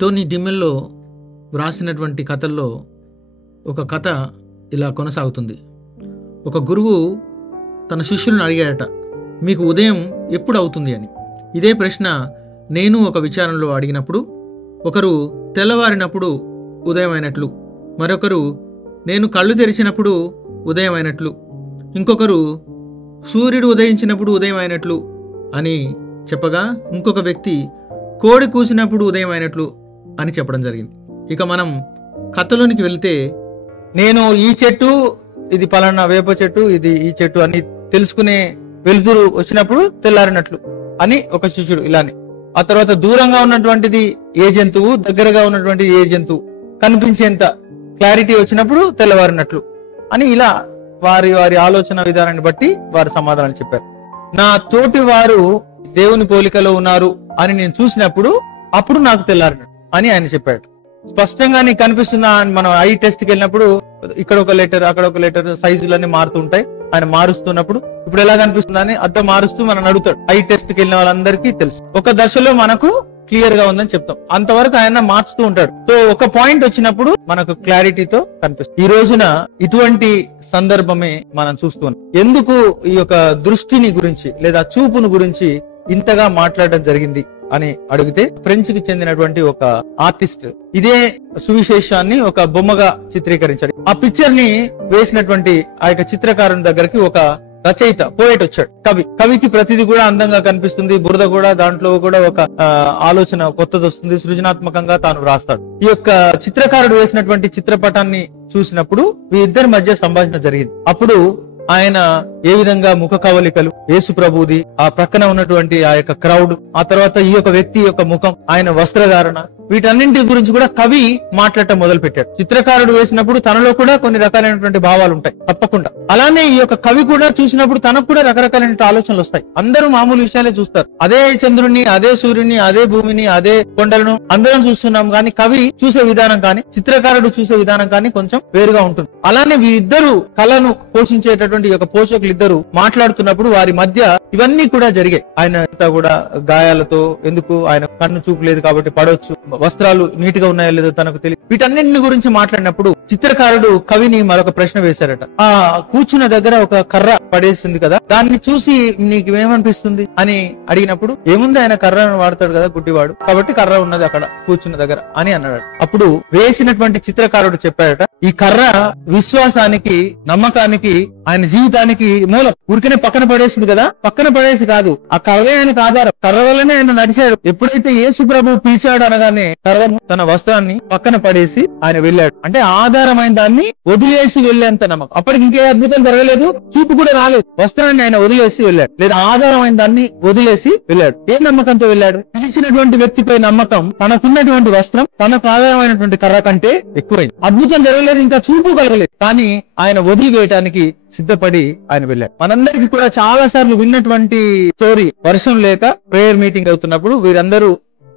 Tony D'Mello వ్రాసినటువంటి కథల్లో ఒక కథ ఇలా కొనసాగుతుంది. ఒక గురువు తన శిష్యులను అడిగాడట, మీకు ఉదయం ఎప్పుడు అవుతుంది అని. ఇదే ప్రశ్న నేను ఒక విచారణలో అడిగినప్పుడు ఒకరు తెల్లవారినప్పుడు ఉదయం అయినట్లు, మరొకరు నేను కళ్ళు తెరిచినప్పుడు ఉదయం అయినట్లు, ఇంకొకరు సూర్యుడు ఉదయించినప్పుడు ఉదయం అయినట్లు అని చెప్పగా ఇంకొక వ్యక్తి కోడి కూసినప్పుడు ఉదయం అయినట్లు అని చెప్పడం జరిగింది. ఇక మనం కథలోనికి వెళ్తే, నేను ఈ చెట్టు ఇది పలానా వేప చెట్టు, ఇది ఈ చెట్టు అని తెలుసుకునే వెలుతురు వచ్చినప్పుడు తెల్లారినట్లు అని ఒక శిష్యుడు ఇలానే. ఆ తర్వాత దూరంగా ఉన్నటువంటిది ఏ జంతువు, దగ్గరగా ఉన్నటువంటిది ఏ జంతువు కనిపించేంత క్లారిటీ వచ్చినప్పుడు తెల్లవారినట్లు అని ఇలా వారి వారి ఆలోచన విధానాన్ని బట్టి వారు సమాధానం చెప్పారు. నా తోటి వారు దేవుని పోలికలో ఉన్నారు అని నేను చూసినప్పుడు అప్పుడు నాకు తెల్లారినట్టు అని ఆయన చెప్పాడు. స్పష్టంగా నీకు కనిపిస్తుందా అని మనం ఐ టెస్ట్కి వెళ్ళినప్పుడు ఇక్కడ ఒక లెటర్ అక్కడ ఒక లెటర్ సైజులన్నీ మారుతూ ఉంటాయి. ఆయన మారుస్తున్నప్పుడు ఇప్పుడు ఎలా కనిపిస్తుందా అని అద్దం మారుస్తూ మనం అడుగుతాడు. ఐ టెస్ట్కి వెళ్ళిన వాళ్ళందరికీ తెలుసు. ఒక దశలో మనకు క్లియర్ గా ఉందని చెప్తాం, అంతవరకు ఆయన మార్చుతూ ఉంటాడు. సో ఒక పాయింట్ వచ్చినప్పుడు మనకు క్లారిటీతో కనిపిస్తుంది. ఈ రోజున ఇటువంటి సందర్భమే మనం చూస్తున్నాం. ఎందుకు ఈ యొక్క దృష్టిని గురించి లేదా చూపును గురించి ఇంతగా మాట్లాడడం జరిగింది అని అడిగితే, ఫ్రెంచ్ కి చెందినటువంటి ఒక ఆర్టిస్ట్ ఇదే సువిశేషాన్ని ఒక బొమ్మగా చిత్రీకరించాడు. ఆ పిక్చర్ ని వేసినటువంటి ఆ యొక్క చిత్రకారుని దగ్గరికి ఒక రచయిత, పోయెట్ వచ్చాడు. కవికి ప్రతిదీ కూడా అందంగా కనిపిస్తుంది, బురద కూడా దాంట్లో కూడా ఒక ఆలోచన కొత్తది వస్తుంది, సృజనాత్మకంగా తాను రాస్తాడు. ఈ యొక్క చిత్రకారుడు వేసినటువంటి చిత్రపటాన్ని చూసినప్పుడు వీరిద్దరి మధ్య సంభాషణ జరిగింది. అప్పుడు ఆయన ఏ విధంగా ముఖ కవలికలు, యేసు ప్రభుది, ఆ ప్రక్కన ఉన్నటువంటి ఆ యొక్క క్రౌడ్, ఆ తర్వాత ఈ యొక్క వ్యక్తి యొక్క ముఖం, ఆయన వస్త్రధారణ, వీటన్నింటి గురించి కూడా కవి మాట్లాడటం మొదలు పెట్టాడు. చిత్రకారుడు వేసినప్పుడు తనలో కూడా కొన్ని రకాలైనటువంటి భావాలు ఉంటాయి తప్పకుండా. అలానే ఈ యొక్క కవి కూడా చూసినప్పుడు తనకు కూడా రకరకాలైన ఆలోచనలు వస్తాయి. అందరూ మామూలు విషయాలే చూస్తారు. అదే చంద్రుడిని, అదే సూర్యుని, అదే భూమిని, అదే కొండలను అందరం చూస్తున్నాం, కానీ కవి చూసే విధానం కానీ చిత్రకారుడు చూసే విధానం కానీ కొంచెం వేరుగా ఉంటుంది. అలానే వీరిద్దరు కళను పోషించేటటువంటి ఈ యొక్క పోషకులు ఇద్దరు మాట్లాడుతున్నప్పుడు వారి మధ్య ఇవన్నీ కూడా జరిగాయి. ఆయన కూడా గాయాలతో, ఎందుకు ఆయన కన్ను చూపు లేదు కాబట్టి పడవచ్చు, వస్త్రాలు నీట్ గా ఉన్నాయో లేదో తనకు తెలియదు, వీటన్నింటి గురించి మాట్లాడినప్పుడు చిత్రకారుడు కవిని మరొక ప్రశ్న వేశారట. ఆ కూర్చున్న దగ్గర ఒక కర్ర పడేసింది కదా, దాన్ని చూసి నీకు ఏమనిపిస్తుంది అని అడిగినప్పుడు, ఏముంది ఆయన కర్రను వాడతాడు కదా గుడ్డివాడు, కాబట్టి కర్ర ఉన్నది అక్కడ కూర్చున్న దగ్గర అని అన్నాడు. అప్పుడు వేసినటువంటి చిత్రకారుడు చెప్పాడట, ఈ కర్ర విశ్వాసానికి, నమ్మకానికి, ఆయన జీవితానికి మూలం. ఊరికనే పక్కన పడేసింది కదా, పక్కన పడేసి కాదు, ఆ కర్రే ఆయనకు ఆధారం. కర్ర వల్లనే ఆయన నడిచాడు. ఎప్పుడైతే యేసు ప్రభు పిలిచాడు అనగానే కర్రను, తన వస్త్రాన్ని పక్కన పడేసి ఆయన వెళ్ళాడు. అంటే ఆధారమైన దాన్ని వదిలేసి వెళ్ళేంత నమ్మకం. అప్పటికి ఇంకే అద్భుతం జరగలేదు, చూపు కూడా రాలేదు. వస్త్రాన్ని ఆయన వదిలేసి వెళ్ళాడు, లేదా ఆధారమైన దాన్ని వదిలేసి వెళ్ళాడు. ఏ నమ్మకంతో వెళ్ళాడు? పిలిచినటువంటి వ్యక్తిపై నమ్మకం తనకున్నటువంటి వస్త్రం, తనకు ఆధారమైనటువంటి కర్ర కంటే ఎక్కువైంది. అద్భుతం జరగలేదు, ఇంకా చూపు కలగలేదు, కానీ ఆయన వదిలివేయటానికి సిద్ధపడి ఆయన వెళ్ళాడు. మనందరికీ కూడా చాలా సార్లు విన్నటువంటి స్టోరీ, వర్షం లేక ప్రేయర్ మీటింగ్ అవుతున్నప్పుడు వీరందరూ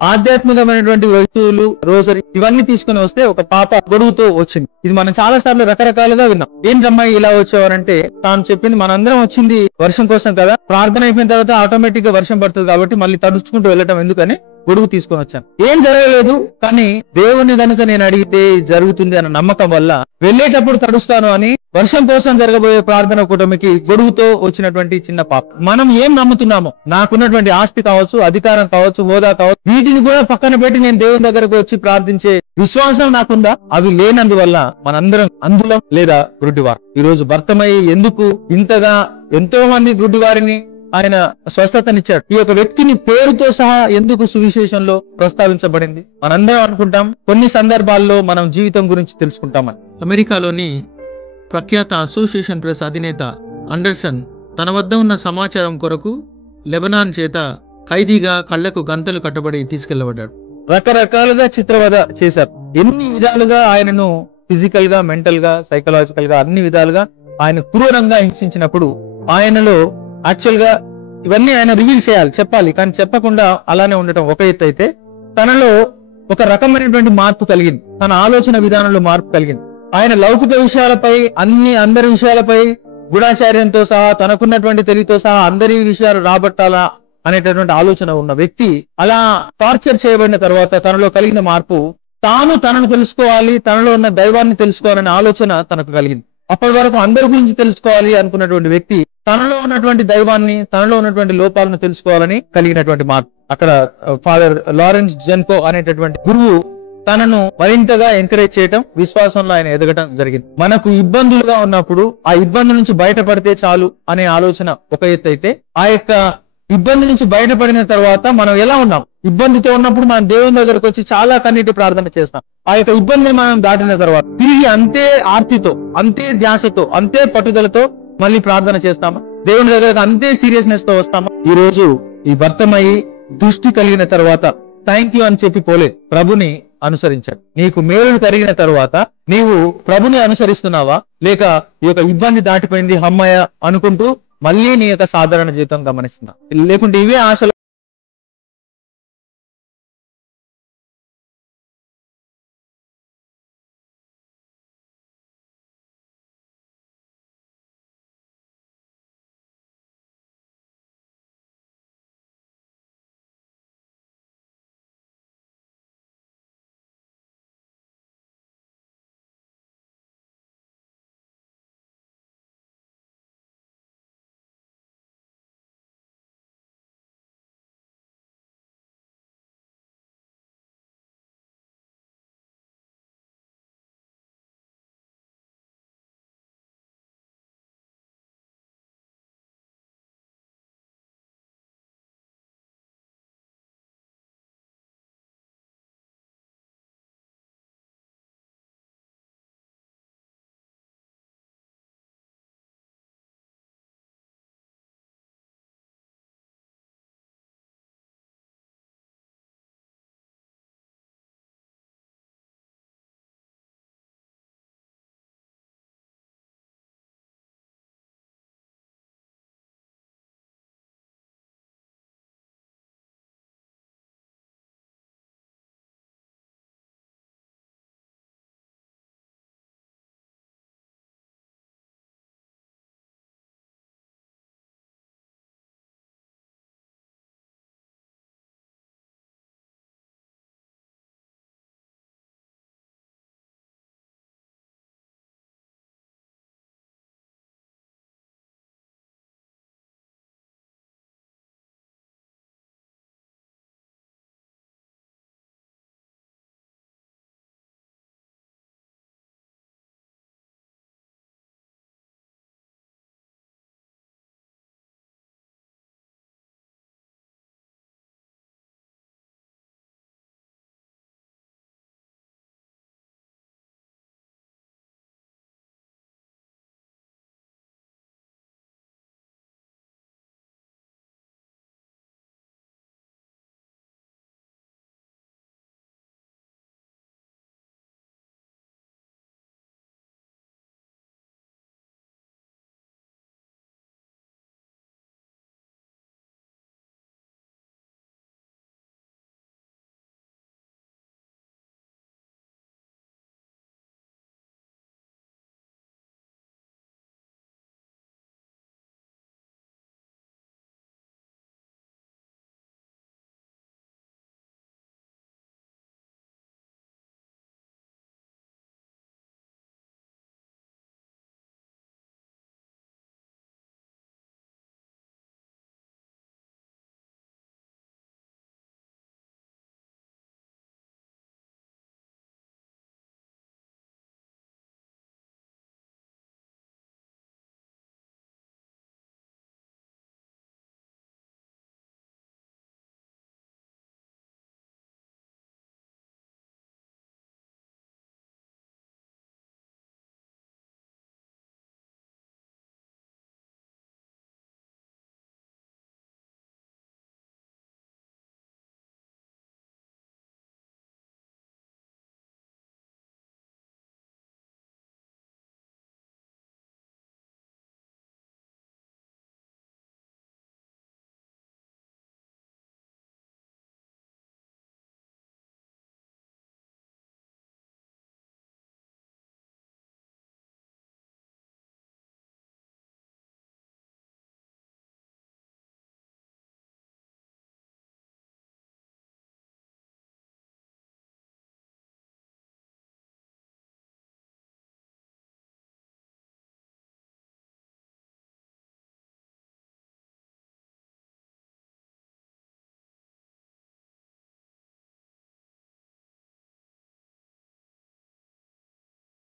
ఆధ్యాత్మికమైనటువంటి వస్తువులు, రోజరీ ఇవన్నీ తీసుకుని వస్తే ఒక పాప గొడుగుతో వచ్చింది. ఇది మనం చాలా సార్లు రకరకాలుగా విన్నాం. ఏంటమ్మా ఇలా వచ్చేవారంటే, తాను చెప్పింది మనందరం వచ్చింది వర్షం కోసం కదా, ప్రార్థన అయిపోయిన తర్వాత ఆటోమేటిక్ గా వర్షం పడుతుంది కాబట్టి మళ్ళీ తడుచుకుంటూ వెళ్ళటం ఎందుకని గొడుగు తీసుకొని వచ్చాను. ఏం జరగలేదు, కానీ దేవుని గనుక నేను అడిగితే జరుగుతుంది అన్న నమ్మకం వల్ల వెళ్ళేటప్పుడు తడుస్తాను అని వర్షం కోసం జరగబోయే ప్రార్థన కూటమికి గొడుగుతో వచ్చినటువంటి చిన్న పాప. మనం ఏం నమ్ముతున్నామో, నాకున్నటువంటి ఆస్తి కావచ్చు, అధికారం కావచ్చు, హోదా కావచ్చు, వీటిని కూడా పక్కన పెట్టి నేను దేవుని దగ్గరకు వచ్చి ప్రార్థించే విశ్వాసం నాకుందా? అవి లేనందువల్ల మనందరం అందులం లేదా గుడ్డివారు. ఈ రోజు భర్తమై ఎందుకు ఇంతగా ఎంతో మంది గుడ్డివారిని ఆయన స్వస్థతనిచ్చాడు. ఈ యొక్క వ్యక్తిని పేరుతో సహా ఎందుకు సువిశేషంలో ప్రస్తావించబడింది? మనందరం అనుకుంటాం, కొన్ని సందర్భాల్లో మనం జీవితం గురించి తెలుసుకుంటామని. అమెరికాలోని ప్రఖ్యాత అసోసియేషన్ ప్రెస్ అధినేత అండర్సన్ తన వద్ద ఉన్న సమాచారం కొరకు లెబనాన్ చేత ఖైదీగా కళ్లకు గంతలు కట్టబడి తీసుకెళ్లబడ్డాడు. రకరకాలుగా చిత్రవద చేశారు. ఎన్ని విధాలుగా ఆయనను ఫిజికల్ గా, మెంటల్ గా, సైకలాజికల్ గా అన్ని విధాలుగా ఆయన క్రూరంగా హింసించినప్పుడు ఆయనలో యాక్చువల్ గా ఇవన్నీ ఆయన రివీల్ చేయాలి, చెప్పాలి, కానీ చెప్పకుండా అలానే ఉండటం ఒక ఎత్తు అయితే, తనలో ఒక రకమైనటువంటి మార్పు కలిగింది. తన ఆలోచన విధానంలో మార్పు కలిగింది. ఆయన లౌకిక విషయాలపై, అందరి విషయాలపై గూఢాచార్యంతో సహా, తనకున్నటువంటి తెలివితో సహా అందరి విషయాలు రాబట్టాలా అనేటటువంటి ఆలోచన ఉన్న వ్యక్తి అలా టార్చర్ చేయబడిన తర్వాత తనలో కలిగిన మార్పు, తనను తెలుసుకోవాలి, తనలో ఉన్న దైవాన్ని తెలుసుకోవాలనే ఆలోచన తనకు కలిగింది. అప్పటి వరకు అందరి గురించి తెలుసుకోవాలి అనుకున్నటువంటి వ్యక్తి తనలో ఉన్నటువంటి దైవాన్ని, తనలో ఉన్నటువంటి లోపాలను తెలుసుకోవాలని కలిగినటువంటి మార్పు. అక్కడ ఫాదర్ లారెన్స్ జెన్కో అనేటటువంటి గురువు తనను మరింతగా ఎంకరేజ్ చేయటం, విశ్వాసంలో ఆయన ఎదగటం జరిగింది. మనకు ఇబ్బందులుగా ఉన్నప్పుడు ఆ ఇబ్బంది నుంచి బయటపడితే చాలు అనే ఆలోచన ఒక ఎత్తు అయితే, ఆ యొక్క ఇబ్బంది నుంచి బయటపడిన తర్వాత మనం ఎలా ఉన్నాం, ఇబ్బందితో ఉన్నప్పుడు మనం దేవుని దగ్గరకు వచ్చి చాలా కన్నీటి ప్రార్థన చేస్తాం. ఆ యొక్క ఇబ్బందిని మనం దాటిన తర్వాత తిరిగి అంతే ఆర్తితో, అంతే ధ్యాసతో, అంతే పట్టుదలతో మళ్ళీ ప్రార్థన చేస్తామా? దేవుని దగ్గరకు అంతే సీరియస్నెస్ తో వస్తామా? ఈ రోజు ఈ భర్తమయ్యి దృష్టి కలిగిన తర్వాత థ్యాంక్ యూ అని చెప్పి పోలేదు, ప్రభుని అనుసరించాడు. నీకు మేలును కలిగిన తర్వాత నీవు ప్రభుని అనుసరిస్తున్నావా, లేక ఈ యొక్క ఇబ్బంది దాటిపోయింది అమ్మయ్య అనుకుంటూ మళ్ళీ నీ యొక్క సాధారణ జీవితం గమనిస్తున్నా? లేకుంటే ఇవే ఆశలు